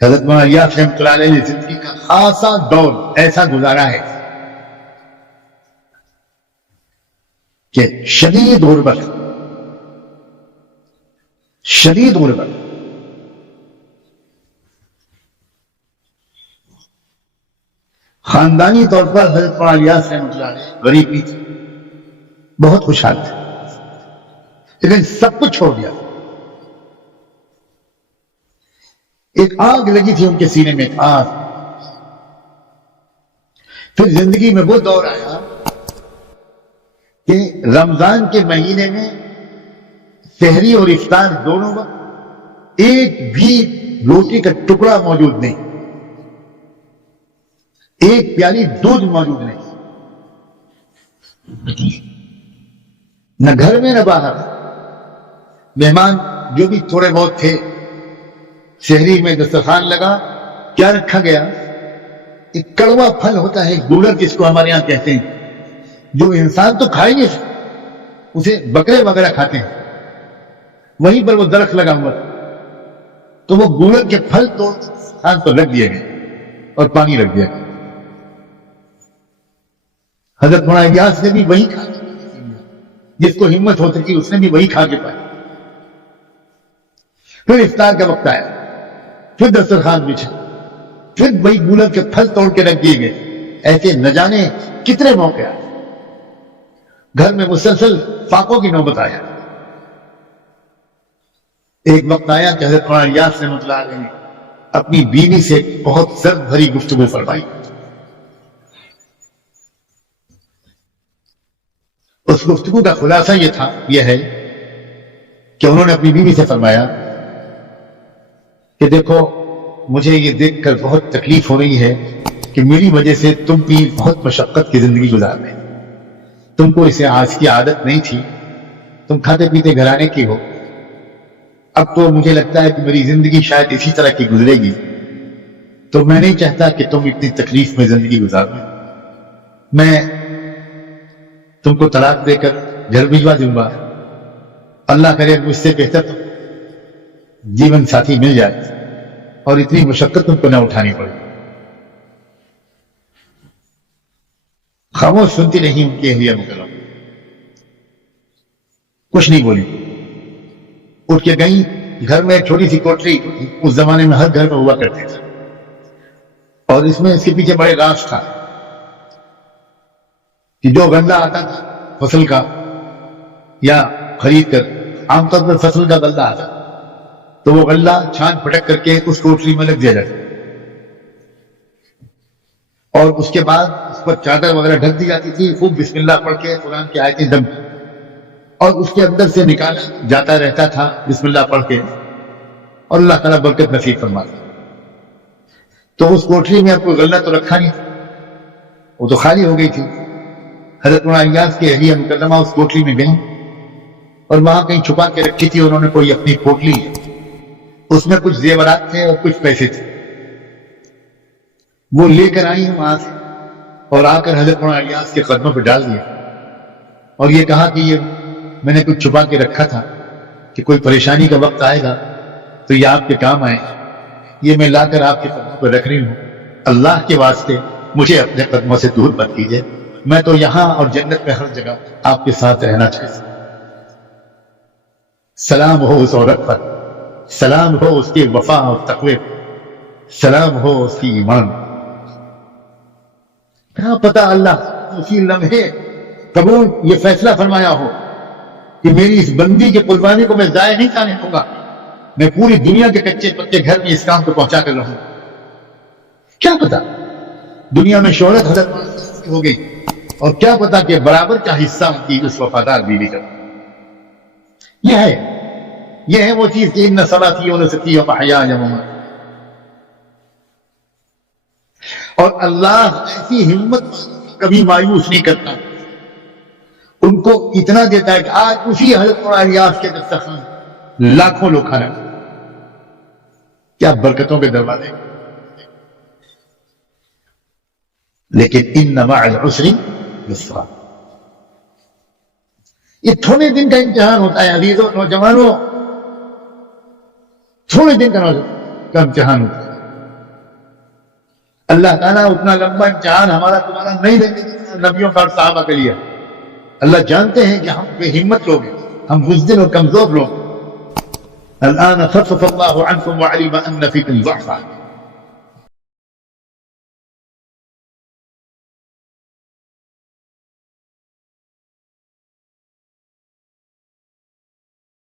حضرت مولانا الیاس رحمۃ اللہ علیہ نے زندگی کا خاصا دور ایسا گزارا ہے کہ شدید غربت، شدید غربت، خاندانی طور پر حضرت مولانا الیاس رحمۃ اللہ علیہ غریب نہیں تھے، بہت خوشحال تھے، لیکن سب کچھ چھوڑ دیا۔ ایک آگ لگی تھی ان کے سینے میں، ایک آگ۔ پھر زندگی میں وہ دور آیا کہ رمضان کے مہینے میں سحری اور افطار دونوں وقت ایک بھی روٹی کا ٹکڑا موجود نہیں، ایک پیالی دودھ موجود نہیں، نہ گھر میں نہ باہر۔ مہمان جو بھی تھوڑے بہت تھے، سحری میں دسترخوان لگا، کیا رکھا گیا؟ ایک کڑوا پھل ہوتا ہے، گولر جس کو ہمارے یہاں کہتے ہیں، جو انسان تو کھائے گے، اسے بکرے وغیرہ کھاتے ہیں، وہیں پر وہ درخت لگا ہوا، تو وہ گولر کے پھل تو انسان تو رکھ دیے گئے اور پانی رکھ دیا گیا۔ حضرت مولانا الیاس نے بھی وہی کھا، جس کو ہمت ہو سکی اس نے بھی وہی کھا کے پایا۔ پھر افطار کا وقت آیا، پھر دسترخوان بچھا، پھر وہی گولر کے پھل توڑ کے رکھ دیے گئے۔ ایسے نہ جانے کتنے موقع آئے، گھر میں مسلسل فاقوں کی نوبت آیا۔ ایک وقت آیا کہ حضرت مولانا الیاس رحمۃ اللہ علیہ نے اپنی بیوی سے بہت درد بھری گفتگو فرمائی۔ اس گفتگو کا خلاصہ یہ ہے کہ انہوں نے اپنی بیوی سے فرمایا کہ دیکھو، مجھے یہ دیکھ کر بہت تکلیف ہو رہی ہے کہ میری وجہ سے تم بھی بہت مشقت کی زندگی گزار رہے، تم کو اسے آج کی عادت نہیں تھی، تم کھاتے پیتے گھرانے کی ہو، اب تو مجھے لگتا ہے کہ میری زندگی شاید اسی طرح کی گزرے گی، تو میں نہیں چاہتا کہ تم اتنی تکلیف میں زندگی گزارو، میں تم کو طلاق دے کر گھر بھجوا دوں گا، اللہ کرے مجھ سے بہتر تو جیون ساتھی مل جائے اور اتنی مشقت تم کو نہ اٹھانی پڑے۔ خاموش سنتی رہی ان کی اہلیہ مکرمہ، کچھ نہیں بولی، اٹھ کے گئی۔ گھر میں ایک چھوٹی سی کوٹری اس زمانے میں ہر گھر میں ہوا کرتے تھے، اور اس میں اس کے پیچھے بڑے راز تھا کہ جو غلہ آتا تھا فصل کا یا خرید کر، عام طور پر فصل کا غلہ آتا تو وہ غلہ چھان پھٹک کر کے اس کوٹری میں لگ دیا جاتا، اور اس کے بعد اس پر چادر وغیرہ ڈھک دی جاتی تھی، خوب بسم اللہ پڑھ کے قرآن کی آیتیں دم، اور اس کے اندر سے نکالا جاتا رہتا تھا بسم اللہ پڑھ کے، اور اللہ تعالیٰ برکت نصیب فرماتا۔ تو اس کوٹری میں اب کوئی غلہ تو رکھا نہیں تھا، وہ تو خالی ہو گئی تھی۔ حضرت مولانا الیاس کی اہلیہ مکرمہ اس کوٹری میں گئیں، اور وہاں کہیں چھپا کے رکھی تھی انہوں نے کوئی اپنی پوٹلی، اس میں کچھ زیورات تھے اور کچھ پیسے تھے، وہ لے کر آئی وہاں سے، اور آ کر حضرت مولانا الیاس کے قدموں پہ ڈال دیا، اور یہ کہا کہ یہ میں نے کچھ چھپا کے رکھا تھا کہ کوئی پریشانی کا وقت آئے گا تو یہ آپ کے کام آئے، یہ میں لا کر آپ کے قدموں پہ رکھ رہی ہوں، اللہ کے واسطے مجھے اپنے قدموں سے دور مت کیجیے، میں تو یہاں اور جنت میں ہر جگہ آپ کے ساتھ رہنا چاہتا ہوں۔ سلام ہو اس عورت پر، سلام ہو اس کی وفا اور تقوی، سلام ہو اس کی ایمان۔ کیا پتہ اللہ اسی لمحے قبول یہ فیصلہ فرمایا ہو کہ میری اس بندی کی قربانی کو میں ضائع نہیں جانے دوں گا، میں پوری دنیا کے کچے پکے گھر میں اس کام کو پہنچا کر رہوں۔ کیا پتا دنیا میں شہرت حضرت ہو گئی، اور کیا پتا کہ برابر کا حصہ ان کی اس وفادار بیوی کا۔ یہ ہے وہ چیز کہ ان صلاتی و نسکی و محیایا و مماتی، اور اللہ ایسی ہمت کبھی مایوس نہیں کرتا، ان کو اتنا دیتا ہے کہ آج اسی حضرت مولانا الیاس کے دسترخوان لاکھوں لوگ کھانا، کیا برکتوں کے دروازے۔ لیکن ان مع العسر یسرا، یہ تھوڑے دن کا امتحان ہوتا ہے عزیزوں، نوجوانوں، تھوڑے دن کا امتحان ہوتا ہے۔ اللہ تعالیٰ اتنا لمبا امتحان ہمارا تمہارا نہیں دیں گے جتنا نبیوں کا اور صحابہ کے لیے. اللہ جانتے ہیں کہ ہم بے ہمت لوگ ہیں, ہم بزدل اور کمزور لوگ. الآن خفف اللہ عنكم وعلم ان فيكم ضعفا.